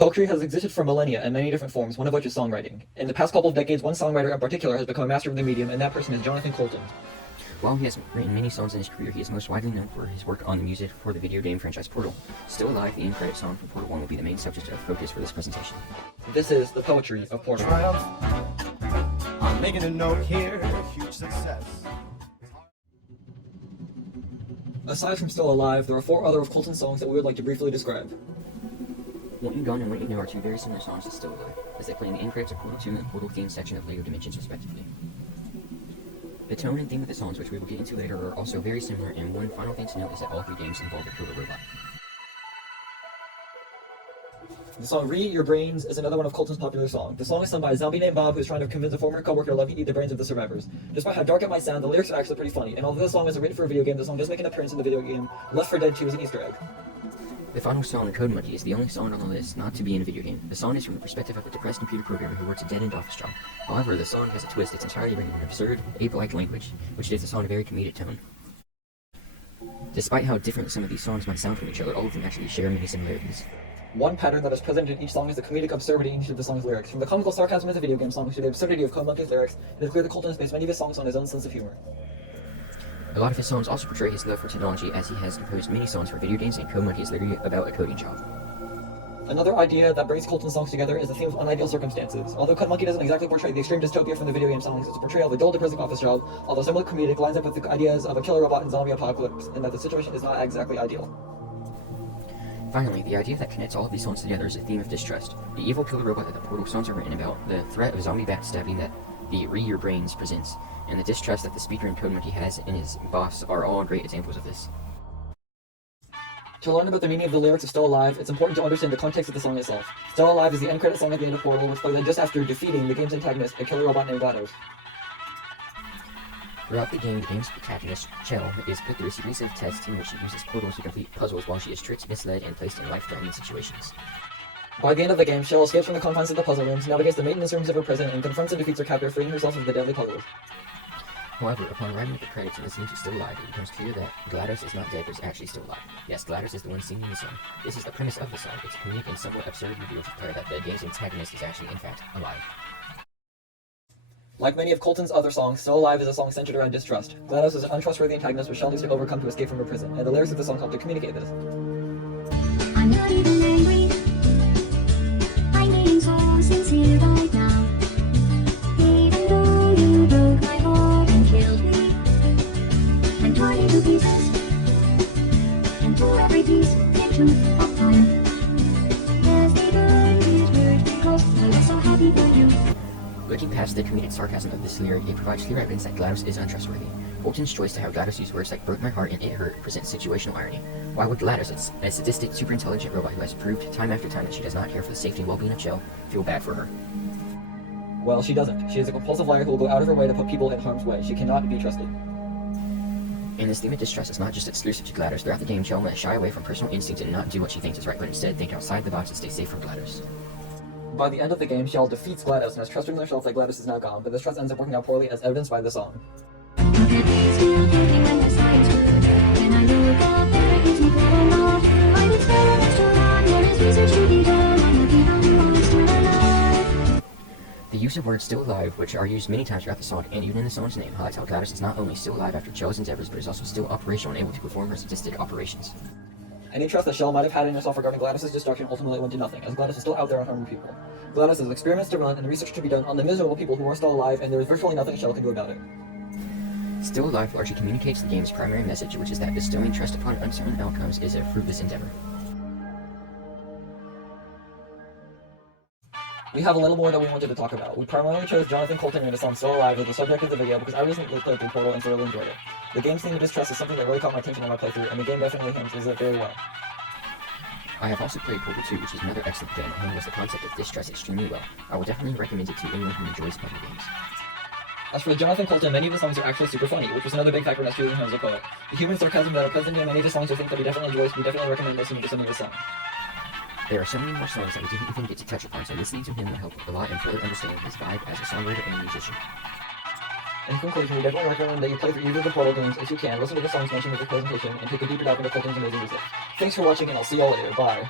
Poetry has existed for millennia in many different forms, one of which is songwriting. In the past couple of decades, one songwriter in particular has become a master of the medium, and that person is Jonathan Coulton. While he has written many songs in his career, he is most widely known for his work on the music for the video game franchise Portal. Still Alive, the end credit song from Portal 1 will be the main subject of focus for this presentation. This is the poetry of Portal. I'm making a note here, huge success. Aside from Still Alive, there are 4 other of Coulton's songs that we would like to briefly describe. What You Gone and What You Know are 2 very similar songs to Still Alive, as they play in the end credits of Portal 2 and Portal theme section of Lego Dimensions respectively. The tone and theme of the songs, which we will get into later, are also very similar, and one final thing to note is that all 3 games involve a killer robot. The song Re-Eat Your Brains is another one of Coulton's popular songs. The song is sung by a zombie named Bob who's trying to convince a former coworker to let him eat the brains of the survivors. Despite how dark it might sound, the lyrics are actually pretty funny, and although the song isn't written for a video game, the song does make an appearance in the video game Left 4 Dead 2 as an Easter egg. The final song, Code Monkey, is the only song on the list not to be in a video game. The song is from the perspective of a depressed computer programmer who works a dead-end office job. However, the song has a twist. It's entirely written in absurd, ape-like language, which gives the song a very comedic tone. Despite how different some of these songs might sound from each other, all of them actually share many similarities. One pattern that is present in each song is the comedic absurdity in each of the song's lyrics. From the comical sarcasm of the video game song to the absurdity of Code Monkey's lyrics, it is clear that Coulton has based many of his songs on his own sense of humor. A lot of his songs also portray his love for technology, as he has composed many songs for video games, and Code Monkey is literally about a coding job. Another idea that brings Coulton's songs together is the theme of unideal circumstances. Although Code Monkey doesn't exactly portray the extreme dystopia from the video game songs, it's a portrayal of a dull, depressing office job, although somewhat comedic, lines up with the ideas of a killer robot and zombie apocalypse, and that the situation is not exactly ideal. Finally, the idea that connects all of these songs together is a theme of distrust. The evil killer robot that the Portal songs are written about, the threat of zombie backstabbing that the Re Your Brains presents, and the distrust that the speaker in Code Monkey has in his boss are all great examples of this. To learn about the meaning of the lyrics of Still Alive, it's important to understand the context of the song itself. Still Alive is the end credit song at the end of Portal, which plays just after defeating the game's antagonist, a killer robot named GLaDOS. Throughout the game, the game's protagonist, Chell, is put through a series of tests in which she uses portals to complete puzzles while she is tricked, misled, and placed in life-threatening situations. By the end of the game, Chell escapes from the confines of the puzzle rooms, navigates the maintenance rooms of her prison, and confronts and defeats her captor, freeing herself of the deadly puzzles. However, upon writing the credits and listening to Still Alive, it becomes clear that GLaDOS is not dead, but is actually still alive. Yes, GLaDOS is the one singing the song. This is the premise of the song. It's a comedic and somewhat absurd reveal to declare that the game's antagonist is actually, in fact, alive. Like many of Coulton's other songs, Still Alive is a song centered around distrust. GLaDOS is an untrustworthy antagonist which Chell needs to overcome to escape from her prison, and the lyrics of the song help to communicate this. I'm not even angry. I'm being so sincere right now. Even though you broke my heart and killed me, and torn into pieces, and tore every piece into a fire. Yes, they burned these words because I was so happy for you. Looking past the comedic sarcasm of this lyric, it provides clear evidence that GLaDOS is untrustworthy. Coulton's choice to have GLaDOS use words like broke my heart and it hurt presents situational irony. Why would GLaDOS, a sadistic, super-intelligent robot who has proved time after time that she does not care for the safety and well-being of Chell, feel bad for her? Well, she doesn't. She is a compulsive liar who will go out of her way to put people in harm's way. She cannot be trusted. And this theme of distrust is not just exclusive to GLaDOS. Throughout the game, Chell must shy away from personal instincts and not do what she thinks is right, but instead think outside the box and stay safe from GLaDOS. By the end of the game, Chell defeats GLaDOS and has trust in herself that GLaDOS is now gone, but this trust ends up working out poorly as evidenced by the song. The use of words still alive, which are used many times throughout the song and even in the song's name, highlights how GLaDOS is not only still alive after Chell's endeavors, but is also still operational and able to perform her sadistic operations. Any trust that Chell might have had in herself regarding GLaDOS' destruction ultimately went to nothing, as GLaDOS is still out there and harming people. GLaDOS has experiments to run and research to be done on the miserable people who are still alive, and there is virtually nothing Chell can do about it. Still Alive largely communicates the game's primary message, which is that bestowing trust upon uncertain outcomes is a fruitless endeavor. We have a little more that we wanted to talk about. We primarily chose Jonathan Coulton and his song Still Alive as the subject of the video because I recently played through Portal and thoroughly enjoyed it. The game's theme of distrust is something that really caught my attention on my playthrough, and the game definitely handles it very well. I have also played Portal 2, which is another excellent game that handles the concept of distrust extremely well. I will definitely recommend it to anyone who enjoys puzzle games. As for Jonathan Coulton, many of the songs are actually super funny, which was another big factor in us choosing him as a poet. The humor and sarcasm that are present in many of the songs are things that he definitely enjoys, we definitely recommend listening to some of his songs. There are so many more songs that we didn't even get to touch upon, so listening to him will help a lot in further understanding his vibe as a songwriter and musician. In conclusion, we definitely recommend that you play through either of the Portal games if you can, listen to the songs mentioned in this presentation, and take a deeper dive into Coulton's amazing music. Thanks for watching, and I'll see you all later. Bye.